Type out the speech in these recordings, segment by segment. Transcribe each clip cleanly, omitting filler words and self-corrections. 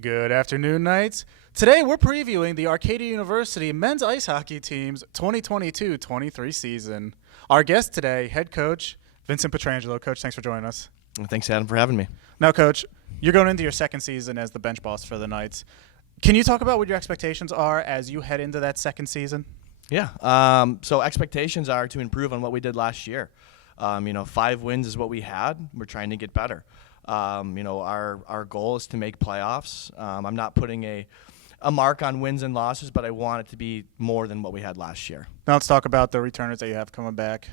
Good afternoon, Knights. Today we're previewing the Arcadia University men's ice hockey team's 2022-23 season. Our guest today, head coach Vincent Petrangelo. Coach, thanks for joining us. Thanks, Adam, for having me. Now, Coach, you're going into your second season as the bench boss for the Knights. Can you talk about what your expectations are as you head into that second season? Yeah. So expectations are to improve on what we did last year. 5 wins is what we had. We're trying to get better. Our goal is to make playoffs. I'm not putting a mark on wins and losses, but I want it to be more than what we had last year. Now let's talk about the returners that you have coming back.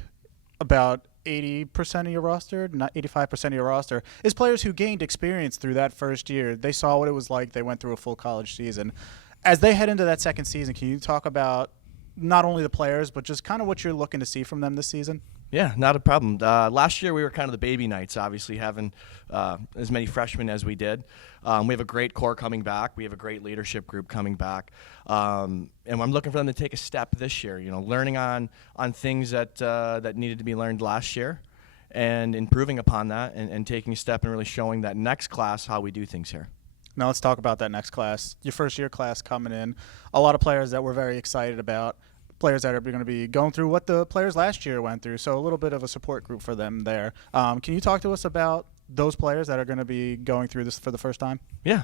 About 80% of your roster, not 85% of your roster, is players who gained experience through that first year. They saw what it was like. They went through a full college season. As they head into that second season, can you talk about not only the players, but just kind of what you're looking to see from them this season? Yeah, not a problem. Last year we were kind of the baby Knights, obviously having as many freshmen as we did. We have a great core coming back. We have a great leadership group coming back. And I'm looking for them to take a step this year, learning on things that needed to be learned last year and improving upon that and taking a step and really showing that next class how we do things here. Now let's talk about that next class. Your first year class coming in. A lot of players that we're very excited about. Players that are going to be going through what the players last year went through, so a little bit of a support group for them there. Can you talk to us about those players that are going to be going through this for the first time? Yeah.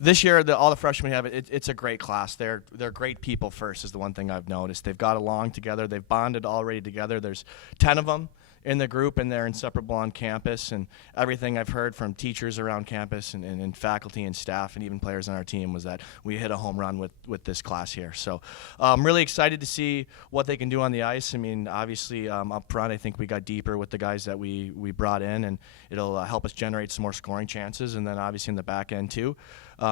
This year, all the freshmen we have, it's a great class. They're great people first is the one thing I've noticed. They've got along together. They've bonded already together. There's 10 of them in the group, and they're inseparable on campus. And everything I've heard from teachers around campus and faculty and staff and even players on our team was that we hit a home run with this class here. So I'm really excited to see what they can do on the ice. I mean, obviously up front, I think we got deeper with the guys that we brought in, and it'll help us generate some more scoring chances. And then obviously in the back end too,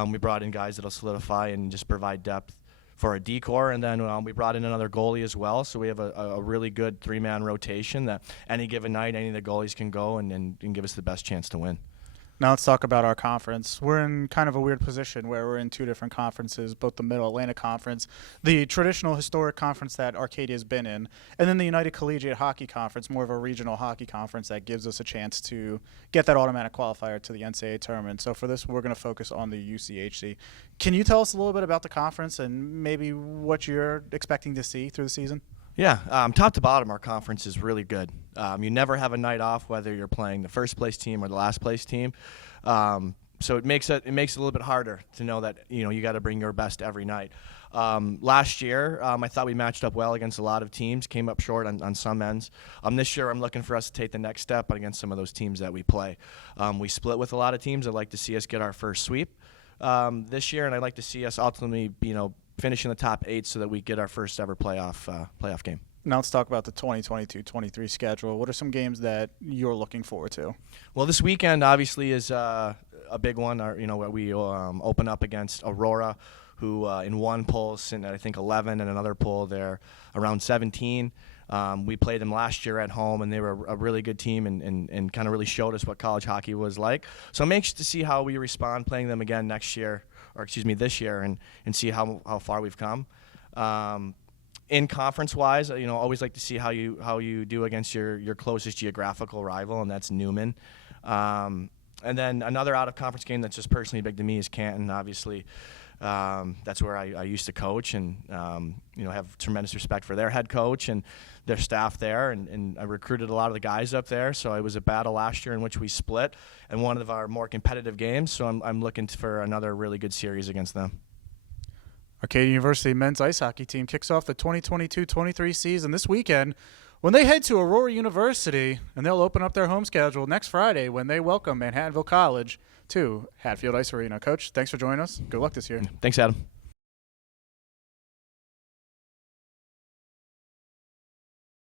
we brought in guys that'll solidify and just provide depth for a D-core, and then we brought in another goalie as well. So we have a really good 3-man rotation that any given night, any of the goalies can go and give us the best chance to win. Now let's talk about our conference. We're in kind of a weird position where we're in two different conferences, both the Middle Atlantic Conference, the traditional historic conference that Arcadia has been in, and then the United Collegiate Hockey Conference, more of a regional hockey conference that gives us a chance to get that automatic qualifier to the NCAA tournament. So for this, we're going to focus on the UCHC. Can you tell us a little bit about the conference and maybe what you're expecting to see through the season? Yeah, top to bottom, our conference is really good. You never have a night off, whether you're playing the first place team or the last place team. So it makes it a little bit harder to know that you got to bring your best every night. Last year, I thought we matched up well against a lot of teams, came up short on some ends. This year, I'm looking for us to take the next step against some of those teams that we play. We split with a lot of teams. I'd like to see us get our first sweep this year, and I'd like to see us ultimately, finish in the top 8 so that we get our first ever playoff game. Now let's talk about the 2022-23 schedule. What are some games that you're looking forward to? Well, this weekend obviously is a big one. We open up against Aurora, who in one poll is sitting at I think 11, and another poll they're around 17. We played them last year at home, and they were a really good team and kind of really showed us what college hockey was like. So I'm anxious to see how we respond playing them again this year, and see how far we've come. In conference-wise, always like to see how you do against your closest geographical rival, and that's Newman. And then another out-of-conference game that's just personally big to me is Canton, obviously. That's where I used to coach, and have tremendous respect for their head coach and their staff there, and I recruited a lot of the guys up there. So it was a battle last year in which we split, and one of our more competitive games. So I'm looking for another really good series against them. Arcadia University men's ice hockey team kicks off the 2022-23 season this weekend when they head to Aurora University, and they'll open up their home schedule next Friday when they welcome Manhattanville College to Hatfield Ice Arena. Coach, thanks for joining us. Good luck this year. Thanks, Adam.